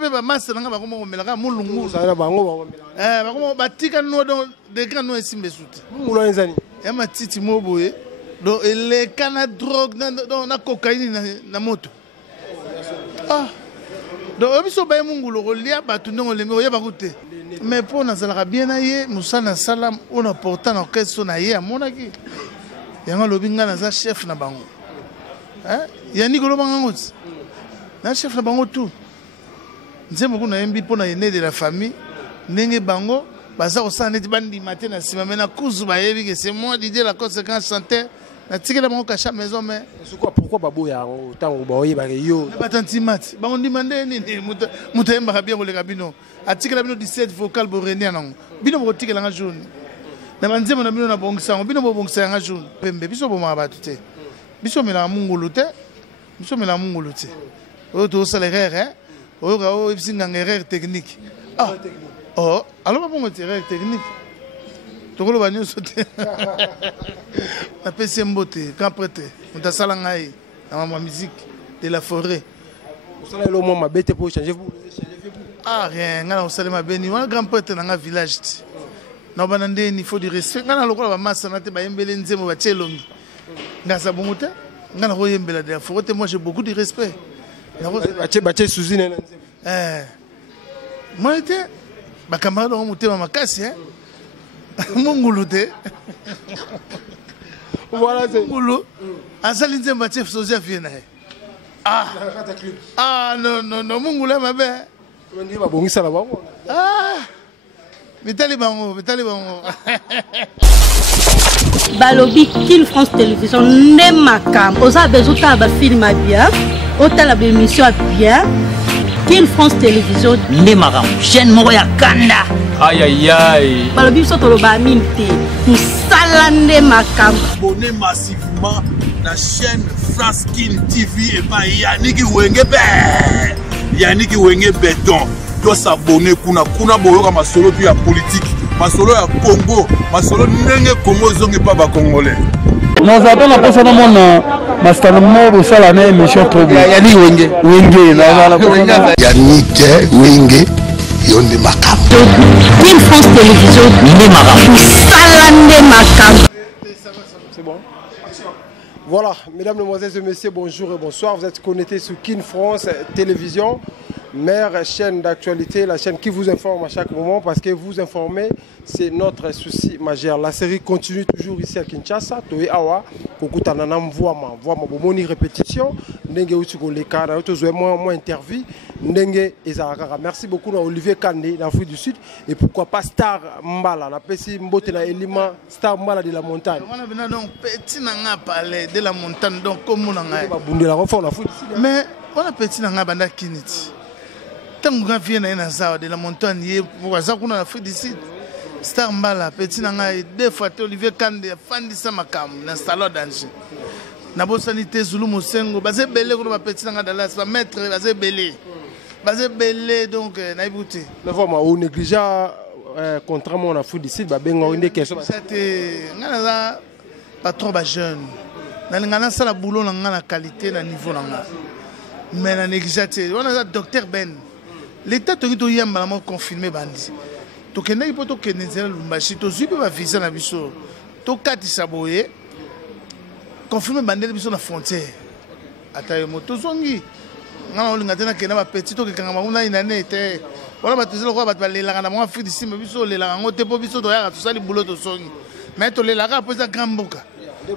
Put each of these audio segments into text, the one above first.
ba masa nga ba ko melaka mulungu sala bango ba ko batika no do de grand no esimbe suti mulungu enzani ya matiti moboye do ele kana drogue na cocaïne na moto do obiso ba mungulu ko lia batu ndongo lembe ko yeba kute mais pour na sala bien na ye musana salam on a portant na question na ye amonaki yanga lobinga na za chef na bango ya nikolo bango na chef na bango tout nzembo kuna yembi pona yene de la famille ndenge bango baza osana neti bandi matin na sima mena kuzu ba yebi que c'est moi l'idée la conséquence chanteur na tikela bango kacha maison mais pourquoi babo ya tango ba oyeba ke yo na batanti mat bango ndimande nini muta yemba bien ko le kabino atikela bino 17 vocal borenia nango bino ko tikela nga jaune na banzemo na bino na bongisa bino bo bongisa nga jaune pembe biso bo ma batu biso mela mungulu te o to salaire oh, c'est une erreur technique. Alors, on va erreur technique. Tu vois, on va sauter. On appelle ça mboté, quand prêté. On a salangaï dans ma musique de la forêt. Vous savez, le moment ma bête pour changer vous. Rien. On a salé ma béni. On a grand prêtre dans un village. Non, il faut du respect. On a le droit de masse. On a été embellé nzé mo bachelongi. Ngasa bongote. On a le droit de la forêt. Moi, j'ai beaucoup de respect. Moi j'étais ma camarade on montait ma casse mungulu te voilà c'est mungulu asalinze mbache sosia fiena non mungulu mabe ndi ba bongisa la bango bitali bango balobi King France Télévision ne makam oza bezuta ba film bien otala ba émission bien King France Télévision ne makam chaîne moko ya kanda aïe balobi so toloba minti musala ne makam abonnez massivement la chaîne France King TV et pas Yannick Wenge béton doit s'abonner kuna boyoka masolo puis ya politique masolo ya Congo masolo ndenge Congo zongi pa ba congolais nous avons la personne au monde Master Mobo Salane émission Togo Yannick Wenge Yannick Wenge yonde makam King France Télévision ne makam salane makam. C'est bon. Voilà, mesdames, mesdemoiselles et messieurs, bonjour et bonsoir. Vous êtes connectés sur King France Télévision, meilleure chaîne d'actualité, la chaîne qui vous informe à chaque moment parce que vous informer, c'est notre souci majeur. La série continue toujours ici à Kinshasa. Toé Awa, Kokutana voix bomoni répétition, Ndenge Utiko Lekana, moi interview, Ndenge Ezaraka. Merci beaucoup à Olivier Kandé, l'Afrique du Sud, et pourquoi pas Star Mbala, la Pessi Mbotena Elima, Star Mbala de la montagne. On a venu donc petit nanga parler de la montagne donc comme on a. Mais on a petit nanga banda kiniti. Tant qu'on vient de la montagne, pour ça qu'on a l'Afrique du Sud. Star Mbala, petit nanga, deux fois Olivier Kandé, fan de Samakam, installé danger. Nabo sanité Zulu Mosengo, basé belé qu'on a petit nanga dans la maître, basé belé donc naïbouté. Mais vraiment, on néglige contrairement en Afrique du Sud, on a question. C'était pas trop jeune. On a ça la boulot, on a la qualité, le niveau. Mais on a négligé. On a docteur Ben. L'État a confirmé bandi. Donc il faut que nous ayons lumbashi. To zuibe ba visa na biso. To kati saboye. Confirmé bandi biso na frontière. Ataye moto zongi. Ngana olinga tena kena ba petit to kanga muna inane te. Wala ba tuzelo ko ba balela na mo Afrique du Sud biso lela ngote po biso to ya to sali boulot to songi. Mais to lela ka po za grand mboka.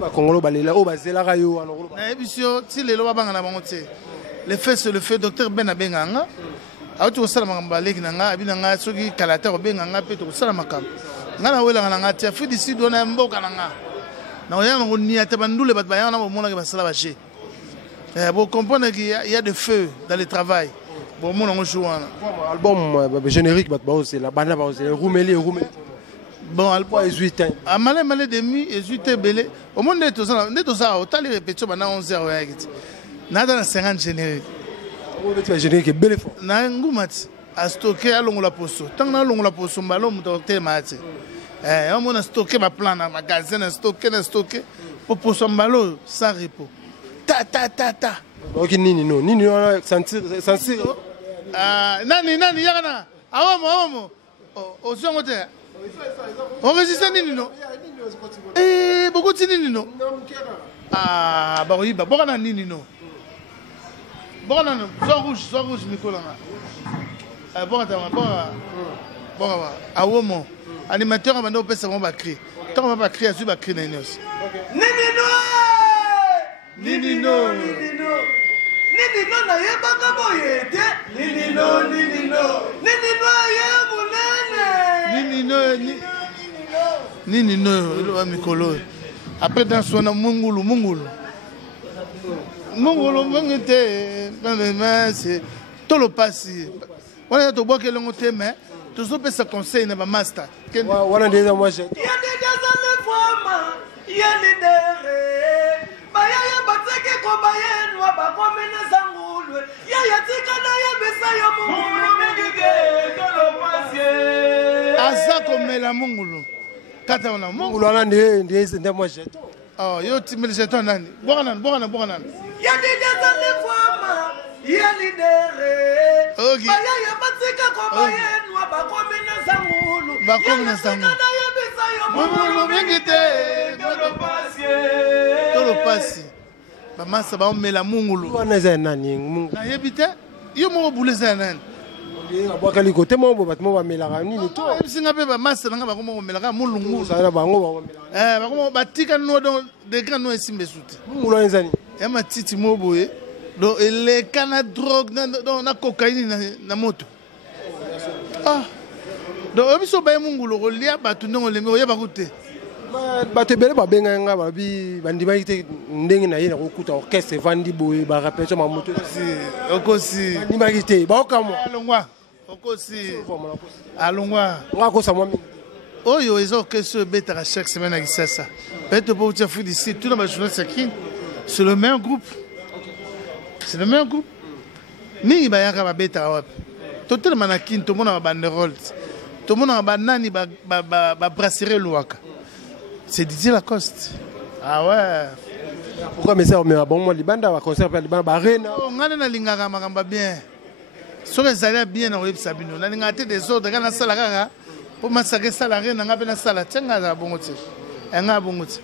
Ba Congolo balela o ba zela ka yo anolo. Na biso ti lelo ba banga na bango te. Le fait c'est le fait docteur Ben Abenganga. Auto ko sala makamba leki nanga abinanga soki kalata ko benganga pe to sala makamba ngana wela nanga tia fidi sido na mboka nanga na oya ngo ni ata bandule bat ba yana mo mona ke basala ba che bon comprendre qu'il y a de feu dans le travail bon mona ngo jouana album générique bat ba c'est la banda ba c'est roumeli bon album 18 ans amale demi 18 belé au monde de to ça autant les répétitions bana 11h ya giti nada na 50 générique générique belle fois na ngumati a stocké à longo la poso tant na longo la poso mbalo muto temate on a stocké ma plan na magasin na stocké pour poso mbalo sans repos ta ok nini no sentir Nani yakana. Awamo. Osongo te. On résiste nini no. Beaucoup de nini no. Baroyiba, bokana nini no. Bokana no, soit rouge mikolanga. Bokana. Awamo. Animateur amando pesa mo ba cri. Tant on va crier, azu ba cri na nyos. Nini no na yebaka boyete. Nini no lo mikolo. Après dans son mungulu mangete c'est tout le passé. On a to boire que l'on te mais tout ça peut se conseiller na ba master. Voilà déjà moi j'ai. Asa komela mungulu. Kata ona mungulu ala ndiye moi j'ai. Oh yo timeli jeton nani? Bokana. Ya déjà ça le fama. Ya lidere. Okay. Baya batseka ko bayenwa bakomena sangulu. Bakomena sangulu. Mungulu mengite tolo pasi. Bamasa ba omela mungulu. Wana za nani mungulu. Na yebite yo mo buleza nani? Abakali côté mo batmo ba melaka nini to. Singa pe bamasa nga bakomo melaka mulungu. Sana bango ba melaka. Bakomo batika no don de grand no esimbe suti. Mungulu nzani. Ya matiti mo boye. Do ele kana drogue na cocaïne na moto. Donc obiso ba mungulu ko lia batu ndongo lembe ya bakute. Batebele babenga nga babi bandima ite ndenge na ye na kokuta orchestre vandi boye ba répétition ma moto okosi bandima ite ba okamwa alongwa okosi alongwa nga ko samwa mi oyo ezo orchestre beta chaque semaine à Kisasa peut-être pour te faire d'ici tout dans ma journée c'est le meilleur groupe. C'est le meilleur groupe. Ni ba yaka ba beta wapi to tellement na kin to mona ba banderole to mona ba nani ba brasserie Luaka. C'est Didier Lacoste. Ah ouais. Pourquoi mais ça on met bon moi libanda va concert pa libanda ba rena. On a na lingaka makamba bien. So les allez bien na web sabino. Na lingate des autres kana sala kaka. Pour masaka sala rena ngabe na sala tsenga za bongote. Nga bongote.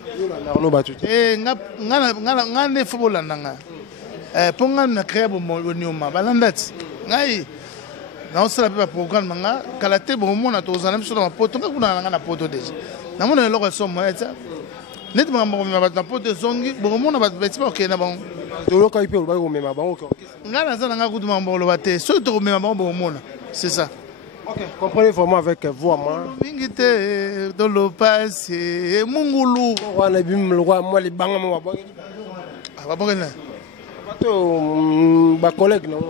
No batu. Nga ne fobola nanga. Pour nga na créer bon nyoma balandati. Ngai na osala pe programme nga kala te bon mona to zana biso na poto nga kuna nga na poto déjà. Na mona loko somo eta. Net mo ngamba ba na poto zongi bon mona ba beti ba okena bon. To loka ipe ba ko mema ba ko. Nga na zana nga kudu mambo lo bate. So to mema ba bon mona. C'est ça. OK, comprenez vraiment avec vous moi. Bingite do lo passé mungulu. Wana bim lo moi li banga mo ba. Ba bongena. Ba collègue non.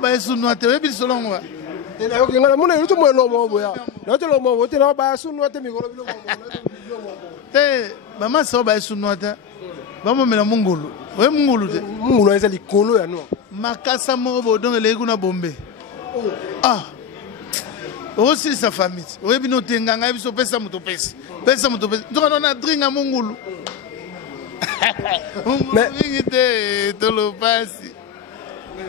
Ba sunu te be solongo. Tena yo ngala mona yo to mo lo mo boya. Na to lo mo te na ba sunu te mi ko lo mo. Te ba ma so ba sunu te. Ba mo mela mungulu. We mungulu te. Mungulu eza likolo ya no. Makasa mo bo don le kuna bombe. Aussi sa famille. We bino tenga ngai biso pesa muto pesa. Pesa muto pesa. Donc on a dringa mungulu. Mais il te le passe.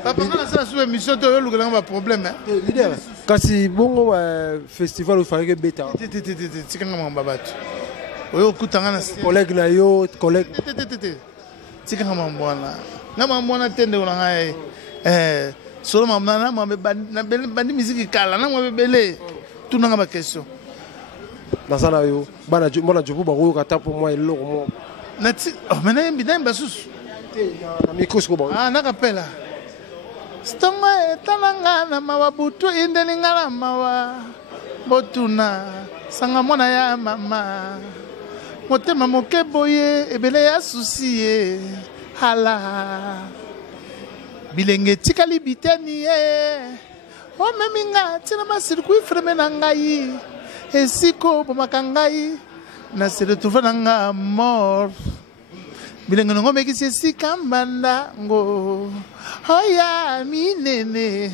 Papa, quand on a une émission, tu as un problème. Leader, quand c'est bon festival, il fallait que bêta. C'est quand même un babat. Oui, au coup de collègue Nayo, collègue. C'est quand même un bon là. Na mamona tende ona solo mamana na bandi musique kala na mo belé. Tout na ba question. Dans ça là yo, bana mona jobu ba ko kata pour moi eloko mo. Nati, maintenant bidem basus. Na microscope. Na kapela. Stongo etalanga na mawabutu indelinga na mawa. Botuna sanga mona ya mama. Motema moke boye ebele ya susi hala. Bilenge tikali bitani o meminga tina masirku ifreme na ngai. Esiko bomakangai. Na se retrouve nanga mort. Bilenge ngo mekisi sika mbanda ngo. Oya minene.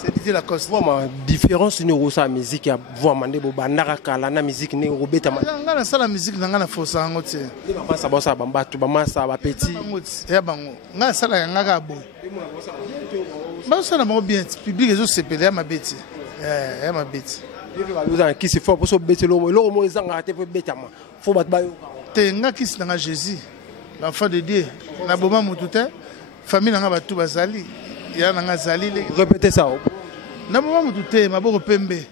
c'est Didier Lacoste. Vraiment différence ni rosa musique ya vraiment ndebo bandaka kala na musique ni robeta ma. Ngana sala musique ngana fosa ngote. Ni ba sa bossa bambatu ba masa ba petit. Ya bango. Ngana sala ngaka bo. Ba sala mo bien public ezo sepele ya mabeti. Ya mabeti. Bibi ba luza ki se fort pour so beti lo mo ezanga te pe betama. Faut bat ba yo. Te ngaki sinanga Jésus. L'enfant de Dieu. Na boma mutute. Famille nga batu bazali. Ya nga zali le. Répétez ça. Na boma mutute maboko pembe.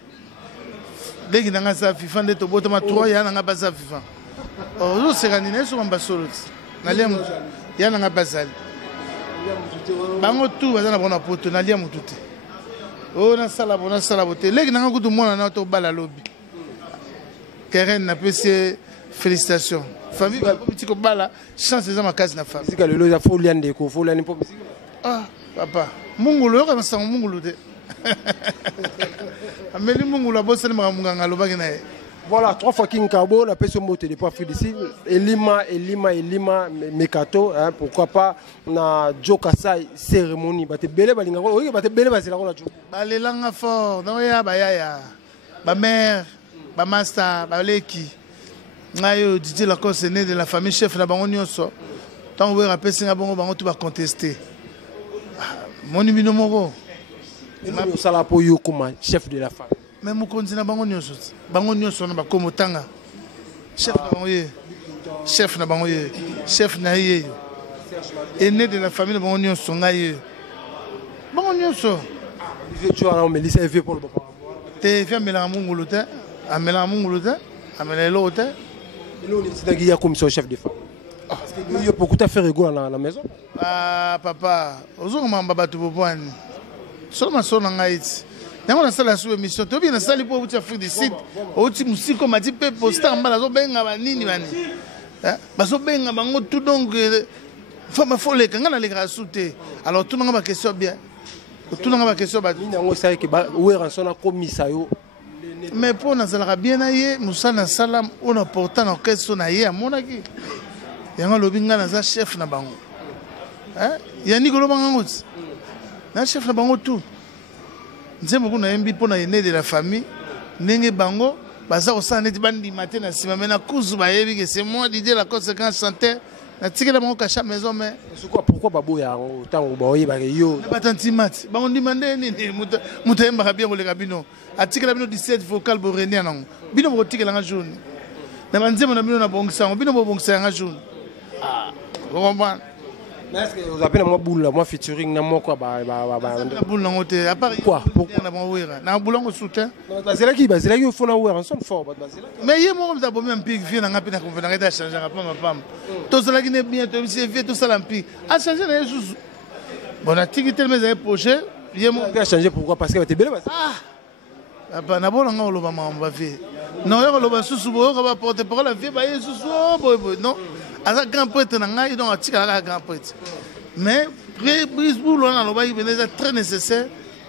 Legi nga za FIFA ndeto botama 3 ya nga baza FIFA. Oh, c'est quand il so mbasolo. Na lia ya nga bazali. Bango tu bazana bona poto na lia mutute. Oh na sala bote. Legi nga kutu mona na to bala lobby. Karen na pese félicitations. Famille petit ko bala chance za makazi na famille. Musique lelo ya faut liande ko faut liande pour musique. Ah papa mungulu yo kama mungulu te. Ameli mungulu bossa ni munganga lobaki na ye. Voilà, 3 fois King Kabo, la personne montée des poids Afrique d'ici. Elima, Mekato, hein, pourquoi pas, na Joe Kassai, cérémonie. Bah, t'es belé, bah, oui, bah, t'es belé, bah, c'est la rola Joe. Bah, les langues fortes, non, ya, bah, ya. Bah, mère, bah, master, bah, leki. Ngayo, Didier Lacoste est né de la famille chef na bango nyonso. Tant que vous rappelez, c'est un bon bango, tu vas contester. Mon numéro moro. Et ça la pour yo comme chef de la famille. Mais mon continent bango nyonso na bakomo tanga. Chef na bango ye. Chef na bango ye. Chef na ye. Aîné de la famille bango nyonso ngaye. Bango nyonso. Tu as on me lycée vieux pour le papa. Te vient mélanger mungulu te, amela mungulu te, amela l'autre. Et nous c'est qui a comme son chef de famille. Parce que il y a beaucoup de faire rigolo dans la maison. Ah papa, ozo mamba batu bobwani. Seulement sona ngaiti. Nango na sala sous émission, to bien na sali po uti Afrique du Sud. Uti musiko mati pe poster mbala zo benga banini bani. Bazo benga bango tout donc fama fole kanga na leka souté. Alors tout nga ba question bien. Tout nga ba question ba ni nango sai ke ba wera sona komisa yo. Mais pour na sala bien na ye, musana salam on important na question na ye amonaki. Yango lobinga na za chef na bango. Ya Nikolo bango. Na chef na bango tout. Nzembo kuna yembi pona aîné de la famille ndenge bango baza osana neti bandi matin na sima mais na kuzu bayebi que c'est moi Didier Lacoste quand chanteur na tikela bango kacha maison mais pourquoi babo ya tango baoyi ba yo na batanti mat bango ndimande nini muta yemba bien koleka bino atikela bino 17 vocal borenia nango bino bo tikela nga jaune na banzemo na bino na bongisa bino bo bongisa nga jaune vous comprenez. Mais est-ce que vous appelez moi boule moi featuring na moi quoi ba boule na ngote à part quoi pourquoi na bonwera na boule ngo soutien c'est là qui faut na wera son fort mais yé mo za bomi ampi vie na ngapi na konvena ngeta changer ngapa mapam to cela qui n'est bien to c'est vie tout ça l'ampi a changer na Jesus bon a tiki tellement un projet yé mo a changer pourquoi parce que tu belle ah ba na bona ngolo ba mamba vie non yo lo ba susu bo ko ba porter parole la vie ba Jesus boy non à grand prêtre na ngai donc atika la grand prêtre mais brise boule on a lo ba il est très nécessaire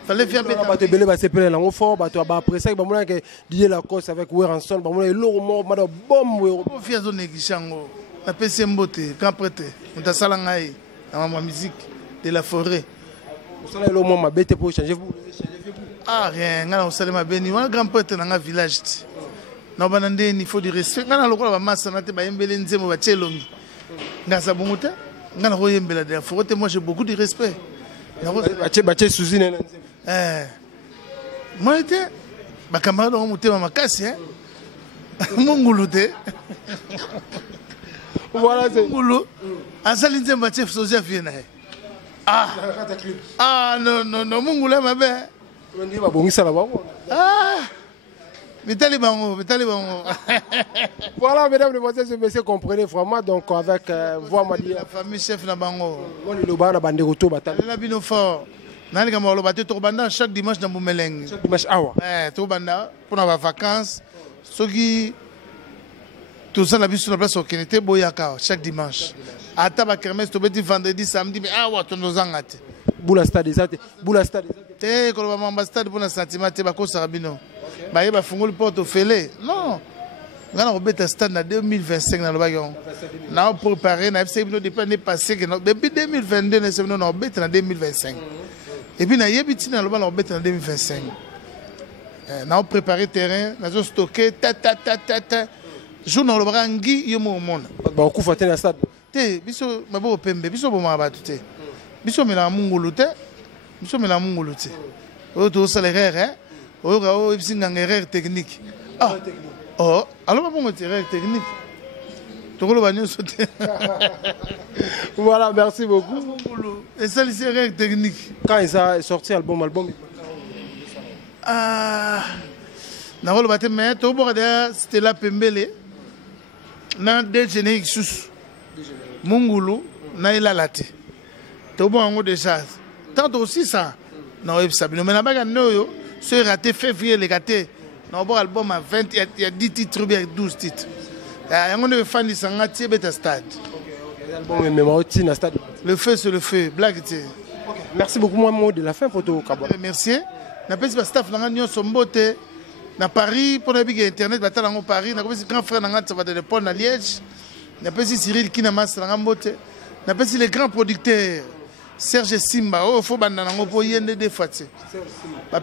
fallait faire bien ba te belé ba sepele na ngo fort ba to ba après ça ba mona que Didier Lacoste avec Weranson ba mona lo mo ma do bombe ko fia zo negishango na pese mbote grand prêtre on ta sala ngai na ma musique de la forêt ça là lo mo ma bête pour changer vous ah rien ngana on sala ma beni on grand prêtre na village. Non, il faut du respect. Quand on a masse, on a des nzemo ba tchelongi. Ngasa bongote, ngana royembela de la forêt. Moi j'ai beaucoup de respect. Bache Suzine. Moi j'étais, ma camarade on montait ma casse hein. Mongoloute. Voilà c'est. Mongolo. Azali nzemo ba chef soja fiena. Ah non mongolo ma be. On dit ba bongisa la ba. Ah. Voilà, mesdames, mesdemoiselles et messieurs, comprenez vraiment. Donc, avec voix Madi. La famille chef Nabango. On est le bar à Bande Roto Batal. On a bien fort. Nani kama lo baté Torbanda chaque dimanche dans Boumeleng. Chaque dimanche, awa. Torbanda pour nos vacances. Ceux qui tout ça la vie sur la place au Kenete Boyaka chaque dimanche. Ataba kermesse to beti vendredi samedi mais awa to nos angate. Boula stade zate, boula stade. Te ko ba stade pour na sentiment te ba ko sarabino. Ba yeba fungoli porte fele. Non. Ngana ko beta stade na 2025 na lobaki on. Na préparer na FC bino depuis l'année passée que depuis 2022 na beta na 2025. Et puis, na yebiti na loba na obeta en 2025. Na préparé terrain, na zo stocké ta. Jour na loba ngi yomo mona. Ba ku faté na stade. Te biso mabo pembe, biso bo maba tuté. Biso mela mungulu te. Biso mela mungulu te. O to sala erreur O ga o ibsinga erreur technique. Ah. Oh, alors pas bon erreur technique. Voilà, merci beaucoup. Et ça, c'est erreur technique. Quand il a sorti album. C'était la Pembele. Dans deux génériques sous Mungulu, na il a laté. Tobo en haut déjà. Tant aussi ça. Non, il s'abîme. Mais là-bas, c'est raté février, les gâtés. Dans un album à 20, il y a 10 titres, il y a 12 titres. On est fan de Sangati et stade. Le feu, c'est le feu. Blague. Merci beaucoup, moi, mot de la fin, photo. Merci. Je suis le staff de Paris, pour le internet, je suis Paris. Je suis grand frère de Paul à Liège. Je suis Cyril Kinamas, je suis le grand producteur Serge Simba. Il faut que je y ait des fois.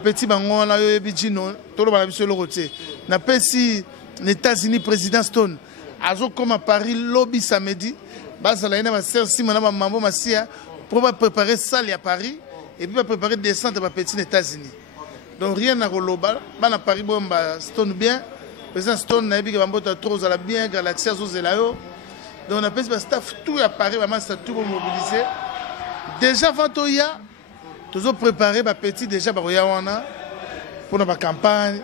Petit bango, na yo ebijino, tolo bala biso lokote. Na pesi les États-Unis président Stone. Azo comme à Paris lobby samedi. Basa la ina ma sœur Simon na mambo masia pour préparer salle à Paris et puis préparer descente à petit les États-Unis. Donc rien à roloba, bana Paris bomba Stone bien. Président Stone na biga bambota trop à la bien Galaxy azo zelayo. Donc on a pesi ba staff tout à Paris, vraiment ça tout mobilisé. Déjà Vantoya toujours préparé ma petite déjà pour la campagne.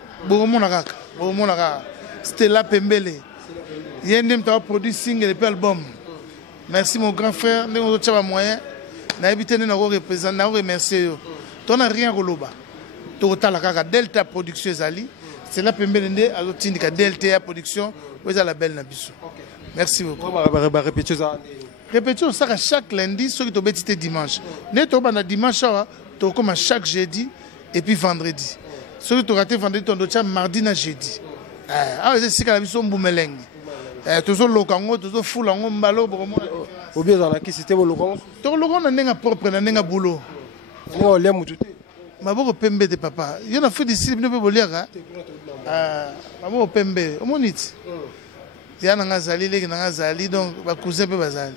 C'était la Pembele. Il y a un produit single et puis album. Merci mon grand frère. Nous avons moyen. Nous avons représenté. Nous remercié. Tu n'as rien roloba. Total la Delta Production Zali. C'est la Pembele. Delta Production. Vous avez la belle Nabiso. Merci beaucoup. Répétons ça chaque lundi, ce qui est dimanche. Nous sommes dimanche, comme à chaque jeudi et puis vendredi. Ce qui est raté vendredi, on doit mardi et jeudi. C'est ce que nous sommes boumeleng. Toujours le Congo, toujours fou l'ango mbalo. Ou bien dans la qui c'était le Congo. Tout le monde a propre, n'a pas boulot. On l'aime ou tout. Ma beau pembe de papa. Il y en a fait d'ici, ne peut pas lire. Ma beau pembe, au monite. Il y a un zali, il y a un zali, donc ma cousin peut bazali.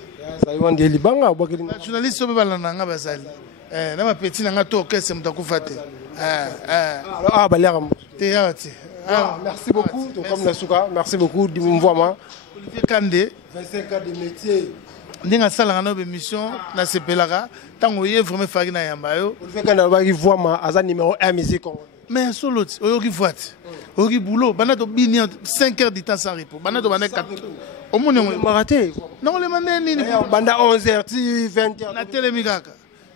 Journaliste peut balananga bazali. Na ma petit nanga to kese mtakufate. Merci beaucoup, comme la souka. Merci beaucoup du mouvement. Olivier Kandé, 25 ans de métier. Ndinga sala na émission na sepelaka tango ye vraiment fagi na yamba yo. Olivier Kandé ba ki voix ma aza numéro 1 musique. Mais solo oyoki voite. Oyoki boulot, bana to bini 5 heures de temps sans repos. Bana to bana 4. Au monde on raté. Non le mandé nini banda 11h 20h na telemikaka.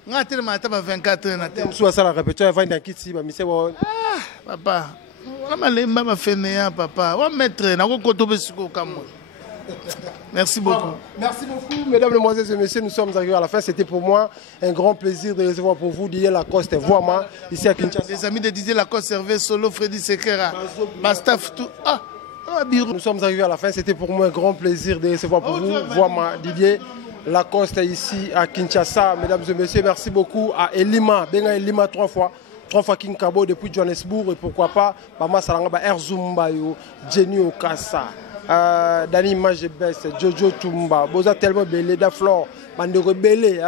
Nga telema ataba 24 heures na tele. Soit ça la répétition avant d'akiti ba mise bon. Papa. On m'a lemba ma fenea papa. On mettre na ko koto besiko kamwe. Merci beaucoup. Merci beaucoup, mesdames, mesdemoiselles et messieurs. Nous sommes arrivés à la fin. C'était pour moi un grand plaisir de recevoir pour vous Didier Lacoste, vraiment, ici à Kinshasa. Les amis de Didier Lacoste, Hervé Solo, Freddy Sekera, Bastaf, tout. Nous sommes arrivés à la fin. C'était pour moi un grand plaisir de recevoir pour vous, vraiment, Didier Lacoste, ici à Kinshasa. Mesdames et messieurs, merci beaucoup à Elima. Benga Elima 3 fois King Kabo depuis Johannesburg. Et pourquoi pas, Mama Salanga, Erzumba, Jenny Okasa. Dani Majebes, Jojo Tumba, Boza tellement belé d'Aflor, bande rebelle,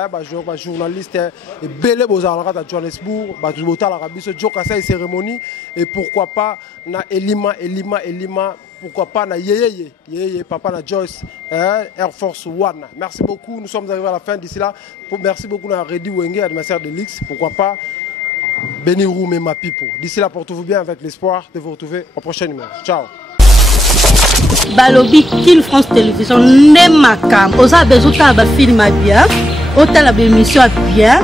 journaliste, et belé Boza à Johannesburg, Bata l'Arabie, Jokasa et cérémonie, et pourquoi pas na Elima, pourquoi pas na Yeye, papa na Joyce, Air Force One. Merci beaucoup, nous sommes arrivés à la fin d'ici là. Merci beaucoup à Reddy Wenge, adversaire de l'X, pourquoi pas Benirou Mema Pipo. D'ici là, portez-vous bien avec l'espoir de vous retrouver au prochain numéro. Ciao. Balobi Kin France Télévision Nemakam oza bezuta ba film bien otala ba émission bien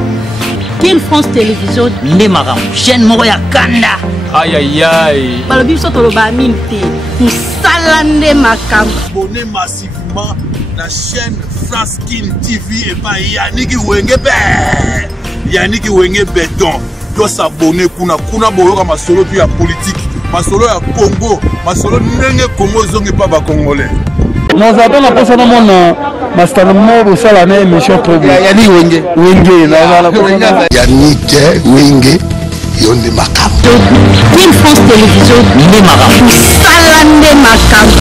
Kin France Télévision Nemakam chaîne moko ya kanda aïe aïe aïe Balobi soto lo ba minte musala Nemakam abonnez massivement la chaîne France Kin TV et pas Yannick Wenge béton doit s'abonner kuna boyoka masolo puis ya politique masolo ya Congo masolo ndenge Congo zongi pa ba congolais nous attendons la prochaine masitano mo bosala na émission trop bien yani wenge nazala yani te wenge yonde makambo King France Télévision nde makambo sala nde makambo